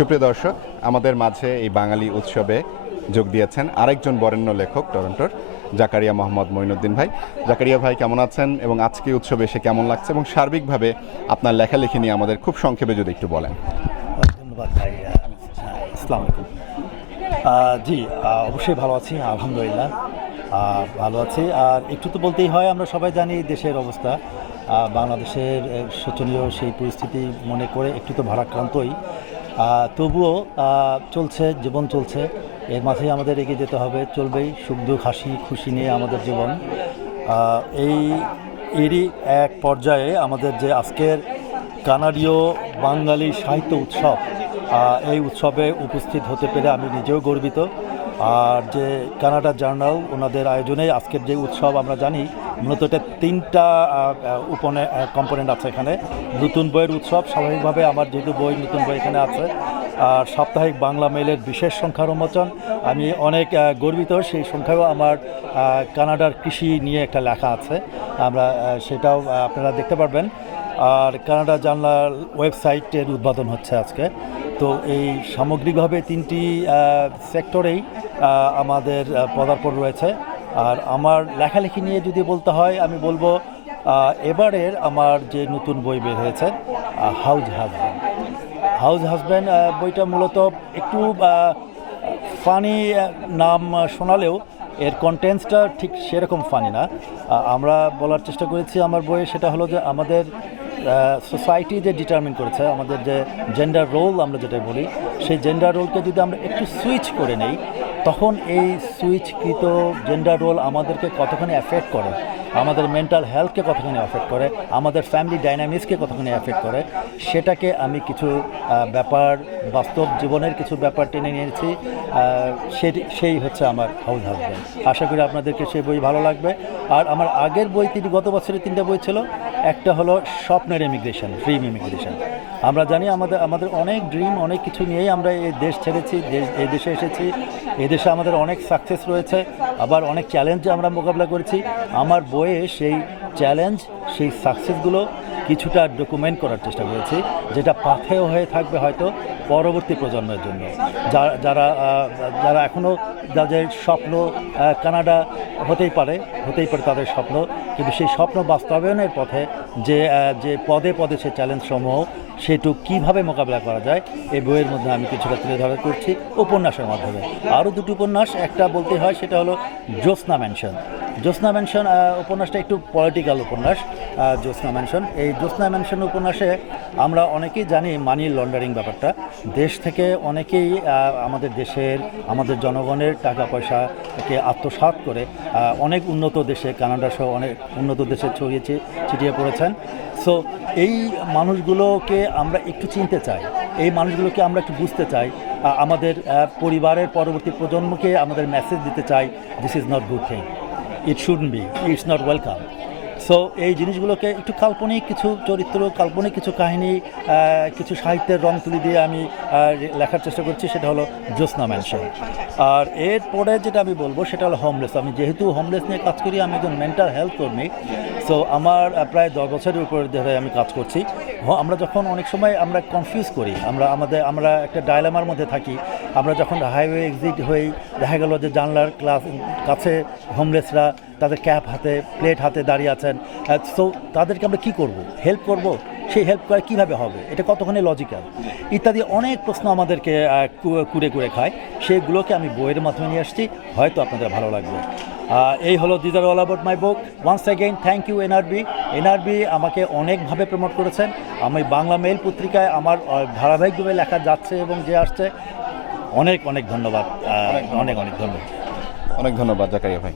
সুপ্রিয় দর্শক, আমাদের মাঝে এই বাঙালি উৎসবে যোগ দিয়েছেন আরেকজন বরেণ্য লেখক টরন্টোর জাকারিয়া মোহাম্মদ মঈনুদ্দিন ভাই। জাকারিয়া ভাই কেমন আছেন এবং আজকে উৎসবে এসে কেমন লাগছে এবং সার্বিকভাবে আপনার লেখালেখি নিয়ে আমাদের খুব সংক্ষেপে যদি একটু বলেন। ধন্যবাদ ভাই। আসসালামু আলাইকুম। জি, অবশ্যই ভালো আছি, আলহামদুলিল্লাহ ভালো আছি। আর একটু তো বলতেই হয়, আমরা সবাই জানি দেশের অবস্থা, বাংলাদেশের শোচনীয় সেই পরিস্থিতি মনে করে একটু তো ভারাক্রান্তই। তবুও চলছে, জীবন চলছে, এর মাঝেই আমাদের এগিয়ে যেতে হবে, চলবেই সুখ দুঃখ হাসি খুশি নিয়ে আমাদের জীবন। এরই এক পর্যায়ে আমাদের যে আজকের কানাডীয় বাঙালি সাহিত্য উৎসব, এই উৎসবে উপস্থিত হতে পেরে আমি নিজেও গর্বিত। আর যে কানাডা জার্নাল ওনাদের আয়োজনে আজকের যে উৎসব, আমরা জানি মূলত এটা তিনটা কম্পোনেন্ট আছে এখানে। নতুন বইয়ের উৎসব, স্বাভাবিকভাবে আমার যেহেতু নতুন বই এখানে আছে, আর সাপ্তাহিক বাংলা মেইলের বিশেষ সংখ্যা উন্মোচন। আমি অনেক গর্বিত, সেই সংখ্যাও আমার কানাডার কৃষি নিয়ে একটা লেখা আছে, আমরা সেটাও আপনারা দেখতে পারবেন। আর কানাডা জার্নাল ওয়েবসাইটের উদ্বোধন হচ্ছে আজকে। তো এই সামগ্রিকভাবে তিনটি সেক্টরেই আমাদের পদার্পণ রয়েছে। আর আমার লেখালেখি নিয়ে যদি বলতে হয়, আমি বলবো এবারের আমার যে নতুন বই বের হয়েছে হাউজ হাজব্যান্ড বইটা মূলত একটু ফানি নাম শোনালেও এর কন্টেন্টসটা ঠিক সেরকম ফানি না। আমরা বলার চেষ্টা করেছি আমার বইয়ে, সেটা হলো যে আমাদের সোসাইটি যে ডিটারমিন করেছে আমাদের যে জেন্ডার রোল, আমরা যেটা বলি, সেই জেন্ডার রোলকে যদি আমরা একটু সুইচ করে নেই, তখন এই সুইচকৃত জেন্ডার রোল আমাদেরকে কতখানি অ্যাফেক্ট করে, আমাদের মেন্টাল হেলথকে কতখানি অ্যাফেক্ট করে, আমাদের ফ্যামিলি ডাইনামিক্সকে কতখানি অ্যাফেক্ট করে, সেটাকে আমি কিছু ব্যাপার, বাস্তব জীবনের কিছু ব্যাপার টেনে নিয়েছি। সেই হচ্ছে আমার হাউজ হাজব্যান্ড। আশা করি আপনাদেরকে সেই বই ভালো লাগবে। আর আমার আগের বই, গত বছরের 3টে বই ছিল। একটা হলো স্বপ্নের ইমিগ্রেশন, ড্রিম ইমিগ্রেশন। আমরা জানি আমাদের অনেক ড্রিম, অনেক কিছু নিয়েই আমরা এই দেশ ছেড়েছি, এই দেশে এসেছি। এই দেশে আমাদের অনেক সাকসেস রয়েছে, আবার অনেক চ্যালেঞ্জ আমরা মোকাবিলা করেছি। আমার বইয়ে সেই চ্যালেঞ্জ, সেই সাকসেসগুলো কিছুটা ডকুমেন্ট করার চেষ্টা করেছি, যেটা পাথেয় হয়ে থাকবে হয়তো পরবর্তী প্রজন্মের জন্য, যারা এখনও, যাদের স্বপ্ন কানাডা হতেই পারে তাদের স্বপ্ন, কিন্তু সেই স্বপ্ন বাস্তবায়নের পথে যে পদে পদে সে চ্যালেঞ্জসমূহ, সেটুকু কীভাবে মোকাবিলা করা যায়, এই বইয়ের মধ্যে আমি কিছুটা তুলে ধরা করছি উপন্যাসের মাধ্যমে। আরও দুটো উপন্যাস, একটা বলতে হয় সেটা হলো জ্যোৎস্না ম্যানশন উপন্যাসটা একটু পলিটিক্যাল উপন্যাস। জ্যোৎস্না ম্যানশন উপন্যাসে আমরা অনেকেই জানি মানি লন্ডারিং ব্যাপারটা। দেশ থেকে অনেকেই আমাদের জনগণের টাকা পয়সাকে আত্মসাৎ করে অনেক উন্নত দেশে, কানাডা সহ অনেক উন্নত দেশে ছিটিয়ে পড়েছেন। সো এই মানুষগুলোকে আমরা একটু চিনতে চাই, এই মানুষগুলোকে আমরা একটু বুঝতে চাই, আমাদের পরিবারের পরবর্তী প্রজন্মকে আমাদের মেসেজ দিতে চাই, this is not good thing, it shouldn't B, it's not welcome. So এই জিনিসগুলোকে একটু কাল্পনিক কিছু চরিত্র, কাল্পনিক কিছু কাহিনী, কিছু সাহিত্যের রং তুলি দিয়ে আমি লেখার চেষ্টা করছি, সেটা হলো জ্যোৎস্না ম্যানশন। আর এরপরে যেটা আমি বলবো সেটা হলো হোমলেস। আমি যেহেতু হোমলেস নিয়ে কাজ করি, আমি একজন মেন্টাল হেলথ কর্মী। সো আমার প্রায় 10 বছরের উপর ধরে আমি কাজ করছি। আমরা যখন অনেক সময় আমরা কনফিউজ করি, আমরা একটা ডায়লামার মধ্যে থাকি। আমরা যখন হাইওয়ে এক্সিট হই, দেখা গেল যে জানলার কাছে হোমলেসরা তাদের ক্যাপ হাতে, প্লেট হাতে দাঁড়িয়ে আছেন। সো তাদেরকে আমরা কী করব, হেল্প করব, সেই হেল্প করা কীভাবে হবে, এটা কতখানি লজিক্যাল, ইত্যাদি অনেক প্রশ্ন আমাদেরকে কুড়ে খায়। সেইগুলোকে আমি বইয়ের মাধ্যমে নিয়ে আসছি, হয়তো আপনাদের ভালো লাগবে। এই হলো this are all about my book. Once again thank you NRB আমাকে অনেকভাবে প্রমোট করেছেন। আমি বাংলা মেইল পত্রিকায় আমার ধারাবাহিকভাবে লেখা যাচ্ছে এবং যে আসছে। অনেক ধন্যবাদ, অনেক ধন্যবাদ। অনেক ধন্যবাদ জাকারিয়া ভাই।